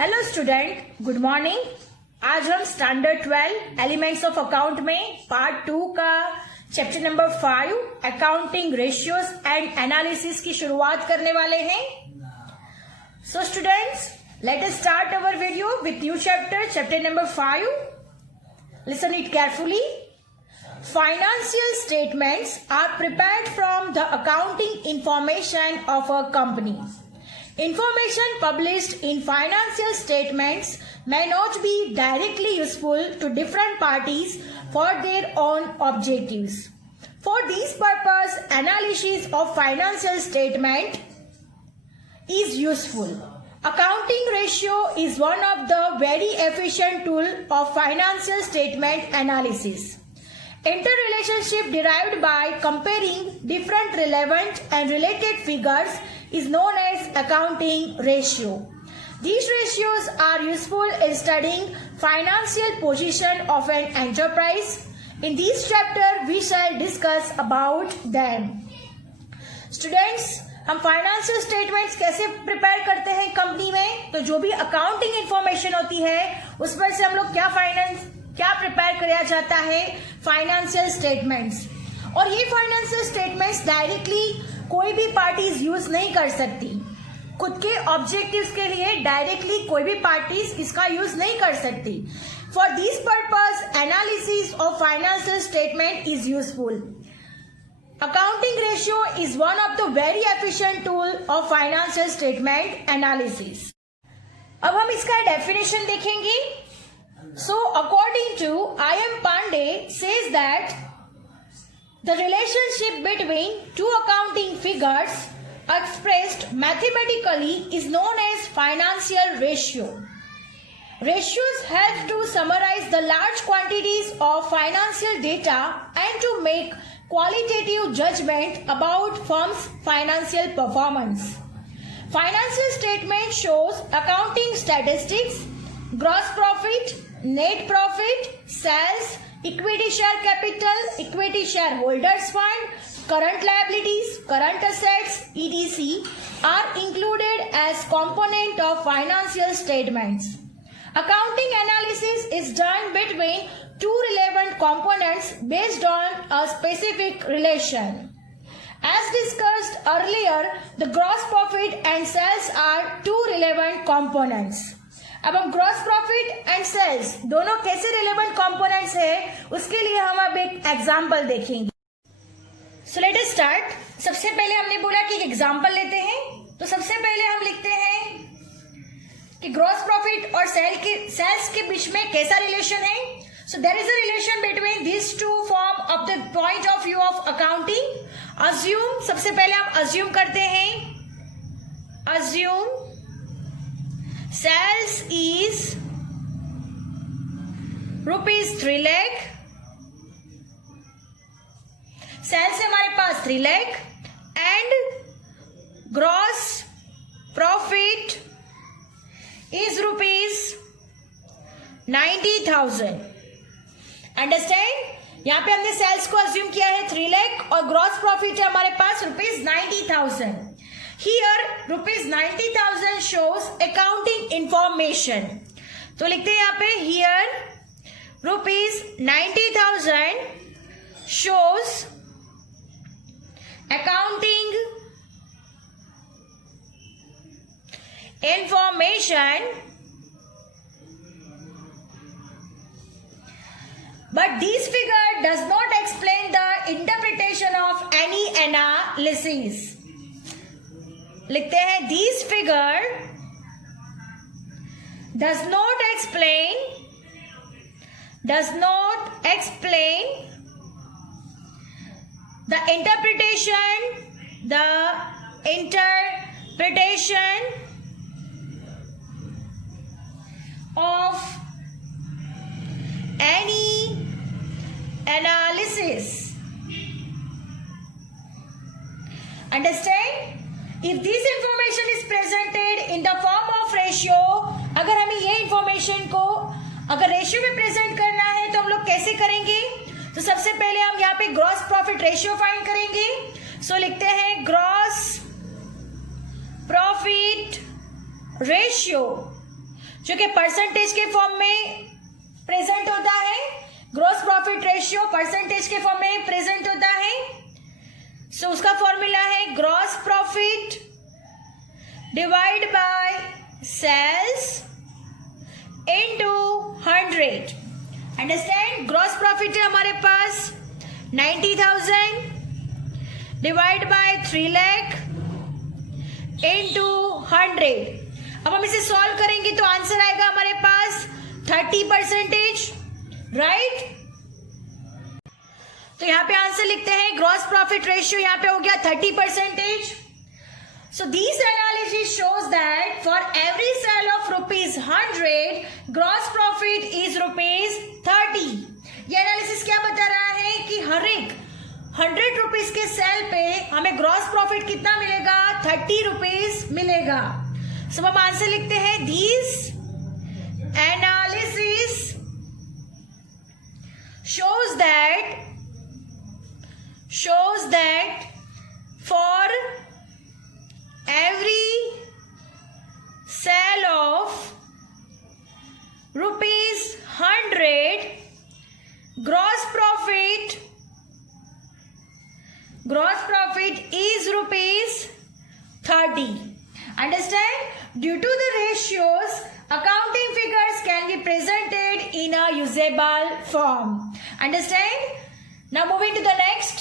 Hello student, good morning. आज हम standard 12 elements of account में पार्ट 2 का chapter number 5 accounting ratios and analysis की शुरुआत करने वाले हैं। So students, late us start our video with new chapter number 5। Listen it carefully. Financial statements are prepared from the accounting information of a company. Information published in financial statements may not be directly useful to different parties for their own objectives. For this purpose, analysis of financial statement is useful. Accounting ratio is one of the very efficient tool of financial statement analysis. Interrelationship derived by comparing different relevant and related figures is known as accounting ratio. These ratios are useful in studying financial position of an enterprise. In this chapter, we shall discuss about them. Students, हम financial statements कैसे prepare करते हैं company में? तो जो भी accounting information होती है उसमें से हम लोग क्या प्रिपेयर किया जाता है? Financial statements. और ये फाइनेंशियल स्टेटमेंट्स डायरेक्टली कोई भी पार्टीज यूज नहीं कर सकती। खुद के ऑब्जेक्टिव्स के लिए डायरेक्टली कोई भी पार्टीज इसका यूज नहीं कर सकती। For this purpose analysis of financial statement is useful. Accounting ratio is one of the very efficient tool of financial statement analysis. अब हम इसका डेफिनेशन देखेंगे। So, according to I.M. Pandey says that the relationship between two accounting figures expressed mathematically is known as financial ratio. Ratios help to summarize the large quantities of financial data and to make qualitative judgment about firm's financial performance. Financial statement shows accounting statistics, gross profit, net profit, sales, equity share capital, equity shareholders fund, current liabilities, current assets, etc. are included as component of financial statements. Accounting analysis is done between two relevant components based on a specific relation. As discussed earlier, the gross profit and sales are two relevant components. अब हम gross profit and sales दोनों कैसे relevant components है उसके लिए हम अब एक एग्जांपल देखेंगे। सो लेट अस स्टार्ट। सबसे पहले हमने बोला कि एक एग्जांपल लेते हैं। तो सबसे पहले हम लिखते हैं कि ग्रॉस प्रॉफिट और सेल्स के बीच में कैसा रिलेशन है। So there is a relation between this two form of the point of view of accounting. Assume, सबसे पहले हम अज्यूम करते हैं, assume sales is rupees 3 lakh। Sales है हमारे पास 3 lakh and gross profit is rupees 90,000। Understand? यहां पे हमने सेल्स को अज्यूम किया है 3 lakh और ग्रॉस प्रॉफिट है हमारे पास rupees 90,000। Here rupees 90,000 shows accounting information। तो लिखते हैं यहाँ पे here rupees 90,000 shows accounting information, but this figure does not explain the interpretation of any analysis। लिखते हैं this figure does not explain the interpretation of any analysis। Understand? If this information is presented in the form of ratio, अगर हमें ये information को अगर ratio में present करना है तो हम लोग कैसे करेंगे? तो सबसे पहले हम यहाँ पे ग्रॉस प्रॉफिट रेशियो फाइंड करेंगे। सो लिखते हैं ग्रॉस प्रॉफिट रेशियो। जो कि परसेंटेज के फॉर्म में प्रेजेंट होता है। ग्रॉस प्रॉफिट रेशियो परसेंटेज के फॉर्म में प्रेजेंट होता है। सो उसका फॉर्मूला है gross profit divide by sales into 100। Understand? Gross profit है हमारे पास 90,000 डिवाइड बाय 3 लाख इनटू 100। अब हम इसे सॉल्व करेंगे तो आंसर आएगा हमारे पास 30%, राइट? तो यहां पे आंसर लिखते हैं ग्रॉस प्रॉफिट रेशियो यहां पे हो गया 30%. So these analysis shows that for every sale of ₹100, gross profit is ₹30. ये एनालिसिस क्या बता रहा है कि हर एक 100 रुपीज के सेल पे हमें ग्रॉस प्रॉफिट कितना मिलेगा? 30 रुपीज मिलेगा. सो हम आंसर लिखते हैं this analysis shows that for every sale of ₹100, gross profit is ₹30. Understand? Due to the ratios, accounting figures can be presented in a usable form. Understand? Now moving to the next.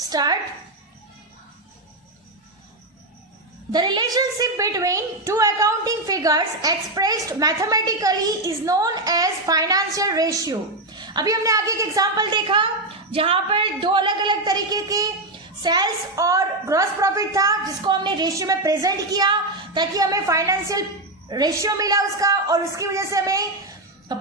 Start. The relationship between two accounting figures expressed mathematically is known as financial ratio. अभी हमने आगे एक example देखा जहां पर दो अलग अलग तरीके के सेल्स और ग्रॉस प्रॉफिट था जिसको हमने रेशियो में प्रेजेंट किया ताकि हमें फाइनेंशियल रेशियो मिला उसका, और उसकी वजह से हमें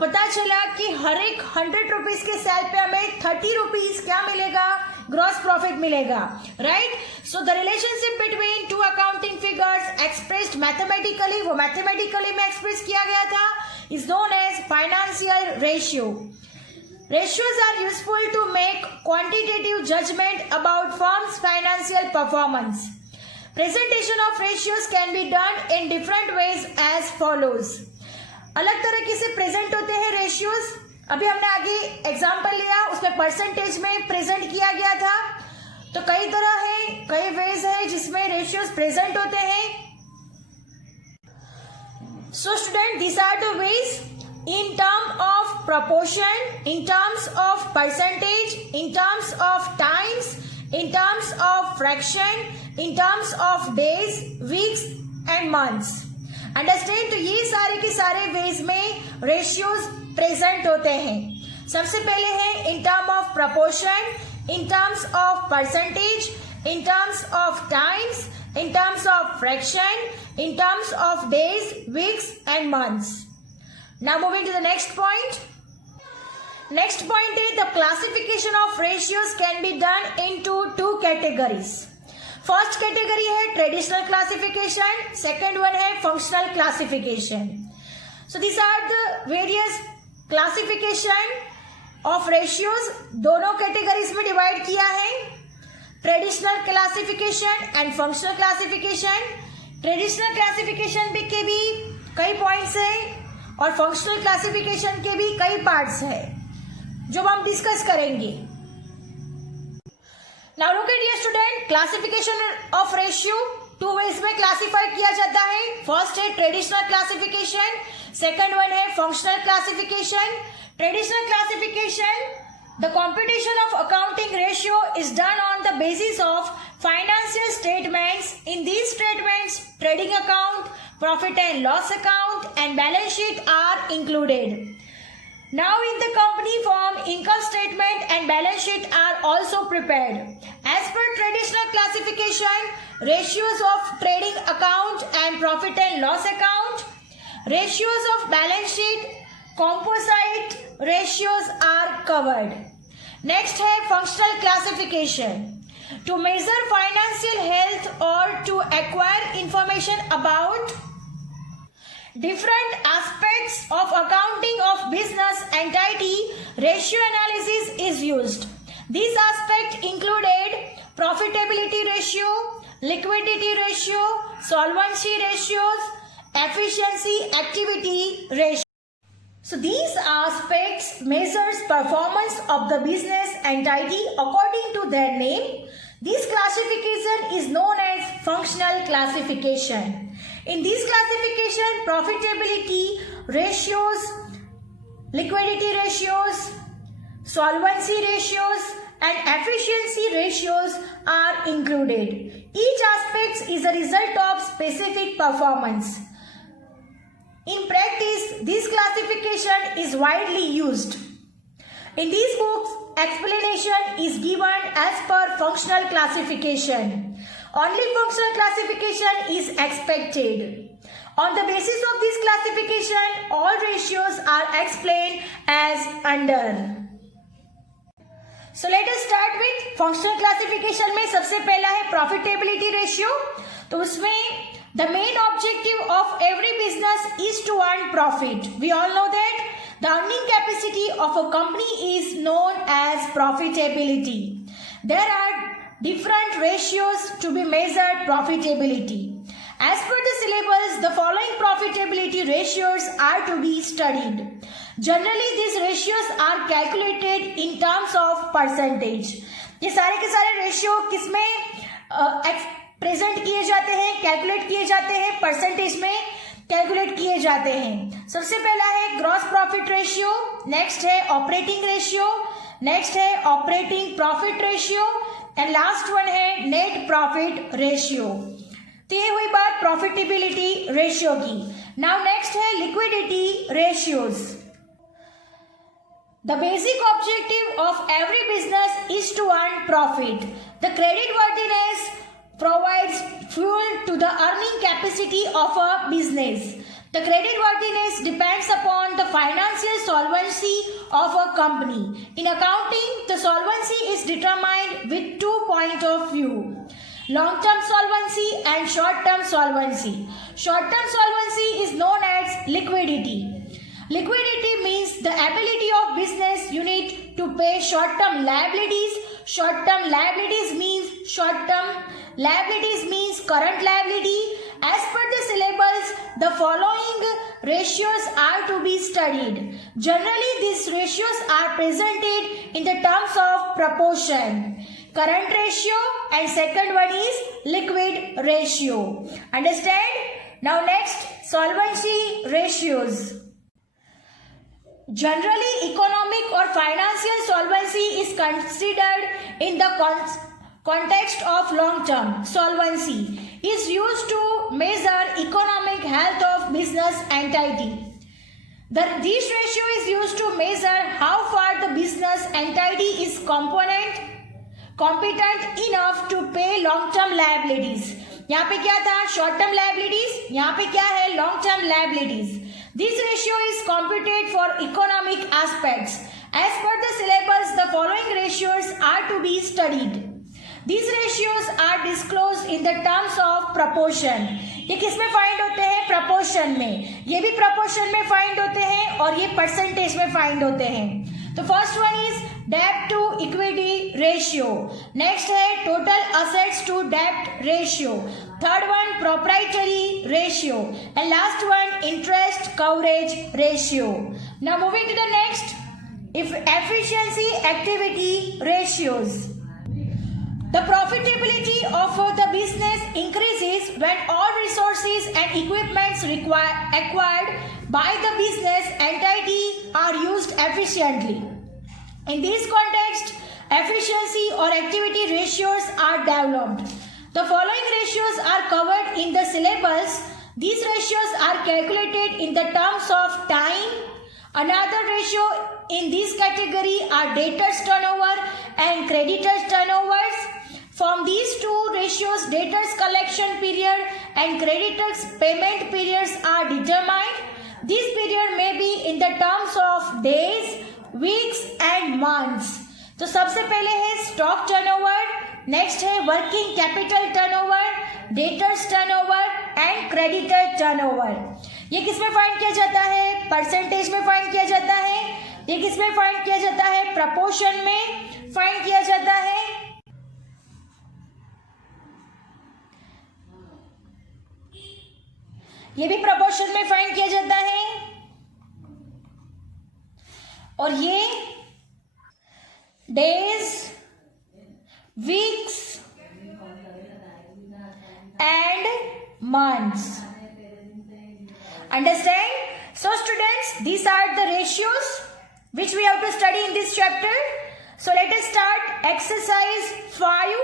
पता चला कि हर एक 100 रुपीज के सेल पे हमें 30 रुपीज क्या मिलेगा? ग्रॉस प्रॉफिट मिलेगा, right? So the relationship between two accounting figures expressed mathematically, वो मैथमेटिकली में एक्सप्रेस किया गया था, is known as financial ratio. Ratios are useful to make quantitative judgment about firm's financial performance. Presentation of ratios can be done in different ways as follows. अलग तरीके से present होते हैं रेशियोज. अभी हमने आगे एग्जाम्पल लिया, उसमें परसेंटेज में प्रेजेंट किया गया था. तो कई तरह है, कई वेज है जिसमें रेशियोज प्रेजेंट होते हैं. So student, this are the ways in terms of proportion, in terms of percentage, in terms of times, in terms of fraction, in terms of days, weeks and months. Understand? तो ये सारे के सारे veg में ratios present होते हैं. सबसे पहले है in terms of proportion, in terms of percentage, in terms of times, in terms of fraction, in terms of days, weeks and months. Now moving to the next point. Next point is the classification of ratios can be done into two categories. First category है traditional classification, second one है functional classification. So these are the various classification of ratios. दोनों categories में divide किया है. Traditional classification and functional classification. Traditional classification के भी कई points है और फंक्शनल क्लासिफिकेशन के भी कई पार्ट्स हैं जो हम डिस्कस करेंगे. Now look at dear student, classification of ratio two ways में क्लासिफाई किया जाता है. फर्स्ट है ट्रेडिशनल क्लासिफिकेशन, सेकंड वन है functional classification. Traditional classification, the computation of accounting ratio is done on the basis of financial statements. In these statements, trading account, profit and loss account and balance sheet are included. Now in the company form, income statement and balance sheet are also prepared. As per traditional classification, ratios of trading account and profit and loss account, ratios of balance sheet, composite ratios are covered. Next है functional classification. To measure financial health or to acquire information about different aspects of accounting of business entity, ratio analysis is used. These aspects included profitability ratio, liquidity ratio, solvency ratios, efficiency, activity, ratio. So these aspects measures performance of the business entity according to their name. This classification is known as functional classification. In this classification, profitability ratios, liquidity ratios, solvency ratios and efficiency ratios are included. Each aspect is a result of specific performance. In practice, this classification is widely used. In these books, explanation is given as per functional classification. Only functional classification is expected. On the basis of this classification, all ratios are explained as under. So let us start with functional classification में सबसे पहला है profitability ratio. तो उसमें the main objective of every business is to earn profit. We all know that the earning capacity of a company is known as profitability. There are different ratios to be measured profitability. As per the syllabus, the following profitability ratios are to be studied. Generally, these ratios are calculated in terms of percentage. ये सारे के सारे ratio किसमें present किए जाते हैं, calculate किए जाते हैं, परसेंटेज में कैलकुलेट किए जाते हैं. सबसे पहला है ग्रॉस प्रॉफिट रेशियो, नेक्स्ट है ऑपरेटिंग रेशियो, नेक्स्ट है operating profit ratio and last one है नेट प्रॉफिट रेशियो. तो ये हुई बात प्रॉफिटेबिलिटी रेशियो की. नाउ नेक्स्ट है liquidity ratios. The basic objective of every business is to earn profit. The creditworthiness provides fuel to the earning capacity of a business. The creditworthiness depends upon the financial solvency of a company. In accounting, the solvency is determined with 2 points of view: long-term solvency and short-term solvency. Short-term solvency is known as liquidity. Liquidity means the ability of business unit to pay short-term liabilities. Short-term liabilities means current liability. As per the syllabus, the following ratios are to be studied. Generally, these ratios are presented in the terms of proportion. Current ratio and second one is liquid ratio. Understand? Now next, solvency ratios. Generally, economic or financial solvency is considered in the context of long-term. Solvency is used to measure economic health of business entity. This ratio is used to measure how far the business entity is competent enough to pay long-term liabilities. यहाँ पे क्या था? Short-term liabilities. यहाँ पे क्या है? Long-term liabilities. This ratio is computed for economic aspects. As per the syllabus, the following ratios are to be studied. These ratios are disclosed in the terms of proportion. ये किस में find होते हैं? Proportion में. ये भी proportion में find होते हैं और ये परसेंटेज में फाइंड होते हैं. तो फर्स्ट वन इज डेब्ट टू इक्विटी रेशियो. नेक्स्ट है टोटल असेट्स टू डेब्ट ratio. Third one proprietary ratio and last one interest coverage ratio. Now moving to the next, if efficiency activity ratios. The profitability of the business increases when all resources and equipments acquired by the business entity are used efficiently. In this context, efficiency or activity ratios are developed. The following ratios are covered in the syllabus. These ratios are calculated in the terms of time. Another ratio in this category are debtors turnover and creditors turnovers. From these two ratios, debtors collection period and creditors payment periods are determined. This period may be in the terms of days, weeks and months. तो सबसे पहले है stock turnover, next है working capital turnover, debtors turnover and creditor turnover. ये किसमें find किया जाता है? परसेंटेज में फाइंड किया जाता है. ये किसमें फाइंड किया जाता है? प्रपोर्शन में फाइंड किया जाता है. ये भी प्रोपोर्शन में फाइंड किया जाता है। और ये days, weeks and months. Understand? So students, these are the ratios which we have to study in this chapter. So let us start exercise 5,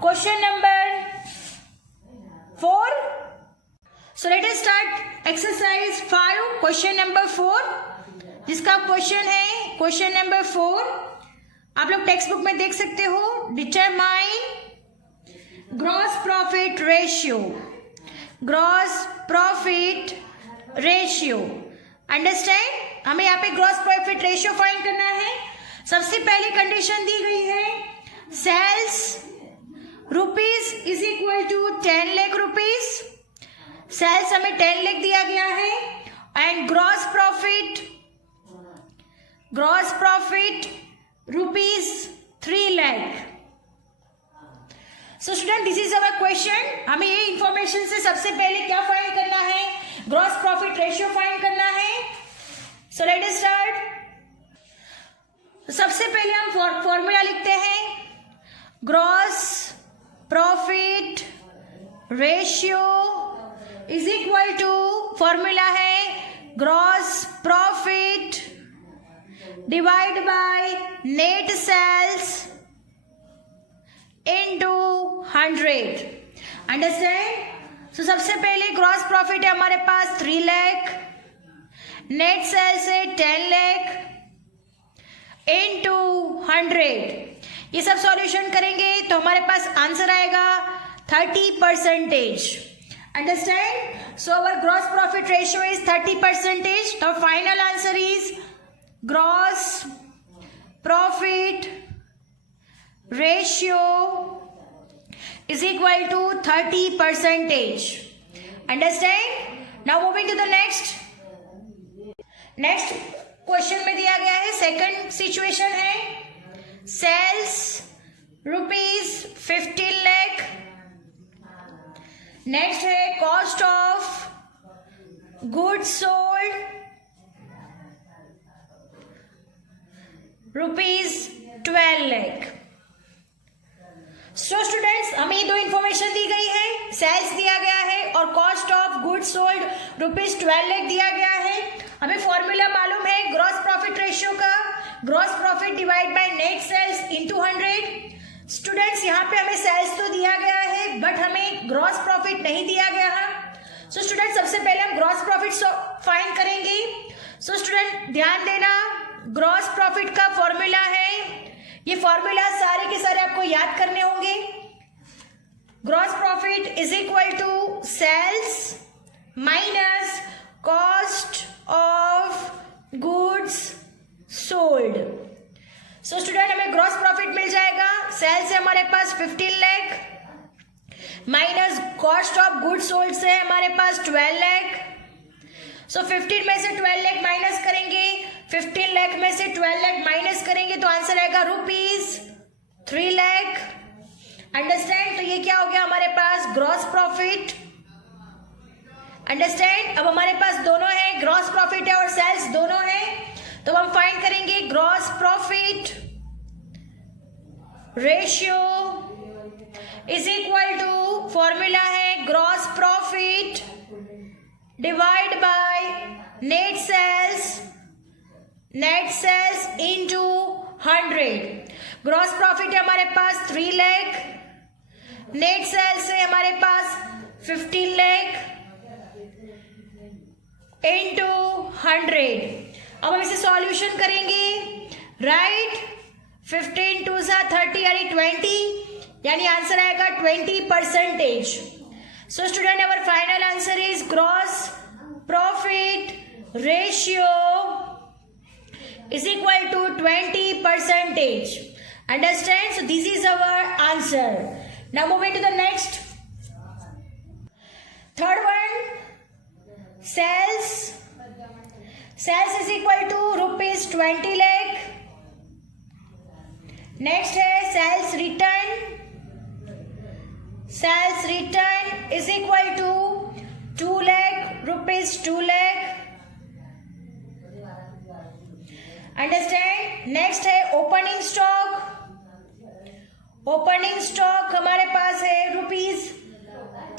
question number 4. So let us start exercise 5, question number 4, जिसका question है question number 4। आप लोग text book में देख सकते हो, determine gross profit ratio, gross profit ratio. Understand? हमें यहाँ पे ग्रॉस प्रॉफिट रेशियो फाइंड करना है। सबसे पहली कंडीशन दी गई है, sales rupees is equal to 10 lakh rupees. Sales हमें 10 लाख दिया गया है and gross profit rupees 3 lakh. So student, this is our question. हमें ये इंफॉर्मेशन से सबसे पहले क्या फाइंड करना है, ग्रॉस प्रॉफिट रेशियो फाइंड करना है। So let us start. सबसे पहले हम फॉर्मूला लिखते हैं, gross profit ratio is equal to, formula है gross profit divide by net sales into 100। Understand? So सबसे पहले ग्रॉस प्रॉफिट है हमारे पास 3 लाख, नेट सेल्स है 10 लाख into 100। ये सब सॉल्यूशन करेंगे तो हमारे पास आंसर आएगा 30%। Understand? So our gross profit ratio is 30%। तो final answer is gross profit ratio is equal to 30%. Understand? Now moving to the next question में दिया गया है, सेकंड सिचुएशन है, सेल्स रुपीज 15 लाख। नेक्स्ट है cost of goods sold rupees 12 lakh. So students, हमें ये दो इंफॉर्मेशन दी गई है, सेल्स दिया गया है और cost of goods sold rupees 12 lakh दिया गया है। हमें फॉर्मूला मालूम है ग्रॉस प्रॉफिट रेशियो का, gross profit divide by net sales into 100। Students, यहाँ पे हमें सेल्स तो दिया गया है बट हमें ग्रॉस प्रॉफिट नहीं दिया गया है। सो स्टूडेंट, सबसे पहले हम ग्रॉस प्रॉफिट फाइंड करेंगे। सो स्टूडेंट, ध्यान देना, ग्रॉस प्रॉफिट का फॉर्मूला है, ये फॉर्मूला सारे के सारे आपको याद करने होंगे। Gross profit is equal to sales minus cost of goods sold. So student, हमें ग्रॉस प्रॉफिट मिल जाएगा, सेल्स है हमारे पास 15 lakh minus cost of goods sold से हमारे पास 12 लाख। सो 15 में से 12 लाख माइनस करेंगे, 15 लाख में से 12 लाख माइनस करेंगे तो आंसर आएगा रुपीज 3 लाख। अंडरस्टैंड? तो ये क्या हो गया हमारे पास, ग्रॉस प्रॉफिट। अंडरस्टैंड? अब हमारे पास दोनों है, ग्रॉस प्रॉफिट है और सेल्स दोनों है, तो हम फाइंड करेंगे gross profit ratio is equal to, formula है gross profit divide by net sales into 100। Gross profit है हमारे पास 3 लाख, नेट सेल्स है हमारे पास 15 लाख इनटू 100। अब हम इसे सॉल्यूशन करेंगे, राइट? 15 2 30 यानी 20, यानी आंसर आएगा 20%। So student, our final answer is gross profit ratio is equal to 20%. Understand? So this is our answer. Now moving to the next. Third one, sales is equal to rupees 20 lakh. Next है sales return is equal to 2 lakh rupees 2 lakh। Understand. Next है opening stock. Opening stock हमारे पास है rupees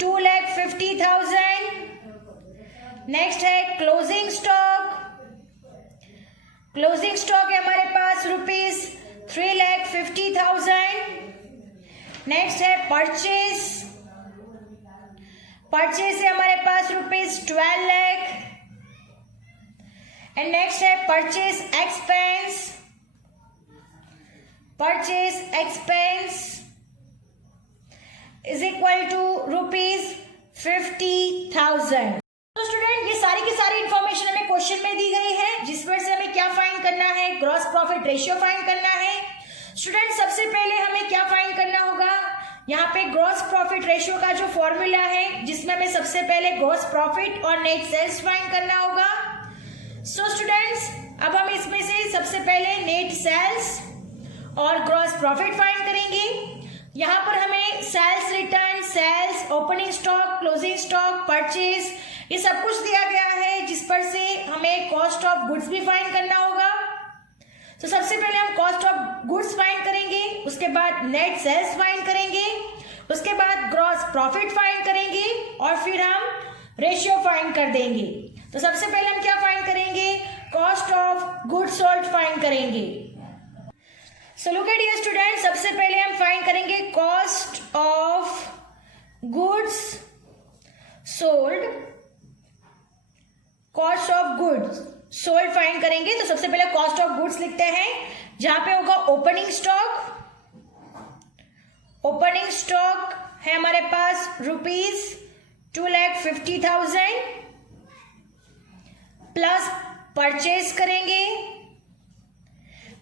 2,50,000। Next है closing stock. Closing stock है हमारे पास rupees 3,50,000। Next है परचेज। परचेज है हमारे पास रुपीज 12 lakh। एंड नेक्स्ट है purchase expense. Purchase expense is equal to rupees 50,000। तो स्टूडेंट ये सारी की सारी इंफॉर्मेशन हमें क्वेश्चन में दी गई है, जिसमें से हमें क्या फाइंड करना है, ग्रॉस प्रॉफिट रेशियो फाइंड करना है। स्टूडेंट सबसे पहले हमें क्या फाइंड करना होगा, यहाँ पे ग्रॉस प्रॉफिट रेशियो का जो फॉर्मूला है, जिसमें हमें सबसे पहले ग्रॉस प्रॉफिट और नेट सेल्स फाइंड करना होगा। सो स्टूडेंट्स अब हम इसमें से सबसे पहले नेट सेल्स और ग्रॉस प्रॉफिट फाइंड करेंगे। यहाँ पर हमें sales return, sales, opening stock, closing stock, purchase, ये सब कुछ दिया गया है, जिस पर से हमें कॉस्ट ऑफ गुड्स भी फाइंड करना होगा। तो सबसे पहले हम कॉस्ट ऑफ गुड्स फाइंड करेंगे, उसके बाद नेट सेल्स फाइंड करेंगे, उसके बाद ग्रॉस प्रॉफिट फाइंड करेंगे और फिर हम रेशियो फाइंड कर देंगे। तो सबसे पहले हम क्या फाइंड करेंगे, cost of goods sold find करेंगे। So look at here student, सबसे पहले हम फाइंड करेंगे cost of goods sold. Cost of goods sold find करेंगे। तो सबसे पहले कॉस्ट ऑफ गुड्स लिखते हैं, जहां पे होगा ओपनिंग स्टॉक। ओपनिंग स्टॉक है हमारे पास रुपीज 2,50,000 प्लस परचेज करेंगे।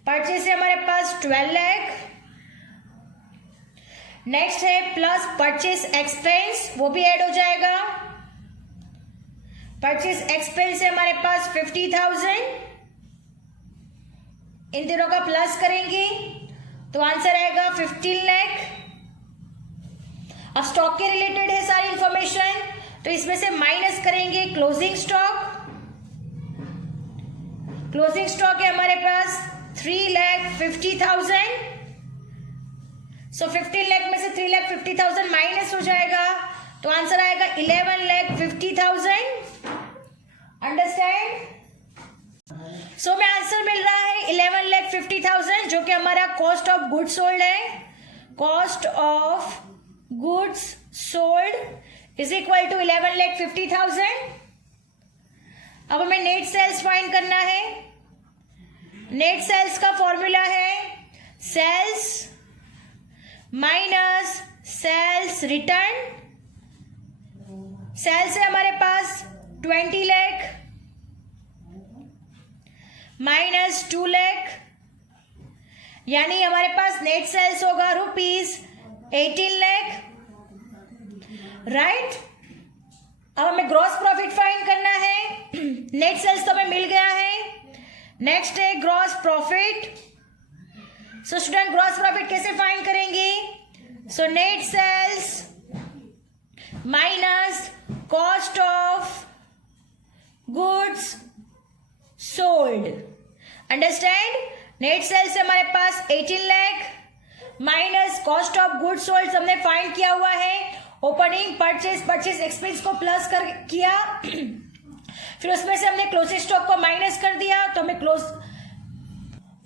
परचेज है हमारे पास 12 lakh। नेक्स्ट है प्लस परचेज एक्सपेंस, वो भी ऐड हो जाएगा। परचेज एक्सपेंस है हमारे पास 50,000। इन तीनों का प्लस करेंगे तो आंसर आएगा 15 lakh। अब स्टॉक के रिलेटेड है सारी इंफॉर्मेशन, तो इसमें से माइनस करेंगे क्लोजिंग स्टॉक। क्लोजिंग स्टॉक है हमारे पास 3,50,000। सो 15 lakh में से 3,50,000 माइनस हो जाएगा, तो आंसर आएगा 11,50,000। अंडरस्टैंड। सो में आंसर मिल रहा है 11,50,000, जो कि हमारा कॉस्ट ऑफ गुड्स सोल्ड है। Cost of goods sold is equal to 11,50,000। अब हमें नेट सेल्स फाइंड करना है। नेट सेल्स का फॉर्मूला है sales minus sales return. Sales है हमारे पास 20 lakh माइनस 2 lakh, यानी हमारे पास नेट सेल्स होगा रुपीज 18 lakh, राइट। अब हमें ग्रॉस प्रॉफिट फाइंड करना है। नेट सेल्स तो हमें मिल गया है। नेक्स्ट है gross profit. So student gross profit कैसे फाइंड करेंगे, so net sales minus cost of goods sold. Understand. Net sales से हमारे पास 18 lakh minus cost of goods sold हमने फाइंड किया हुआ है। ओपनिंग, परचेज, परचेज एक्सपेंस को प्लस कर किया, फिर उसमें से हमने क्लोजिंग स्टॉक को माइनस कर दिया, तो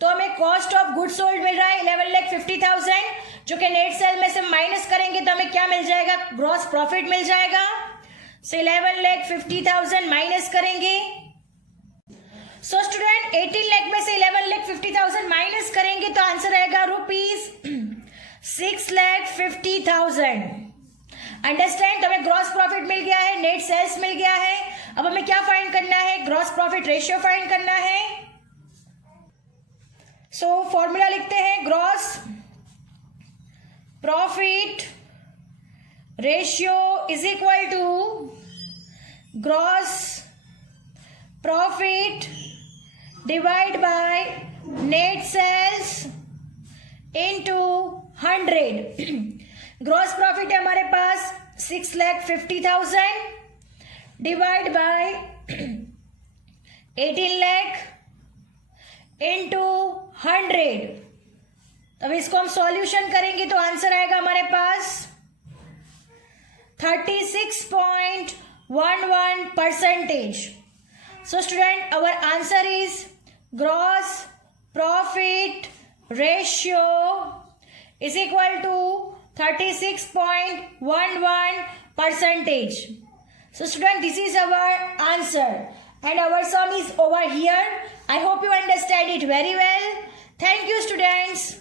हमें कॉस्ट ऑफ गुड्स सोल्ड मिल रहा है 11,50,000, जो कि नेट सेल में से माइनस करेंगे तो हमें क्या मिल जाएगा, ग्रॉस प्रॉफिट मिल जाएगा। सो 11,50,000 माइनस करेंगे। सो स्टूडेंट 18 लाख में से 11,50,000 माइनस करेंगे तो आंसर आएगा रुपीज 6,50,000। अंडरस्टैंड। तो हमें ग्रॉस प्रॉफिट मिल गया है, नेट सेल्स मिल गया है। अब हमें क्या फाइंड करना है, ग्रॉस प्रॉफिट रेशियो फाइंड करना है। सो फॉर्मूला लिखते हैं, gross profit ratio is equal to gross profit divide by net sales into 100। Gross profit है हमारे पास 6,50,000, डिवाइड बाय 18 लाख इंटू 100। अब इसको हम सॉल्यूशन करेंगे तो आंसर आएगा हमारे पास 36.11%. So student, our answer is gross profit ratio is equal to 36.11%. So student, this is our answer and our sum is over here. I hope you understand it very well. Thank you students.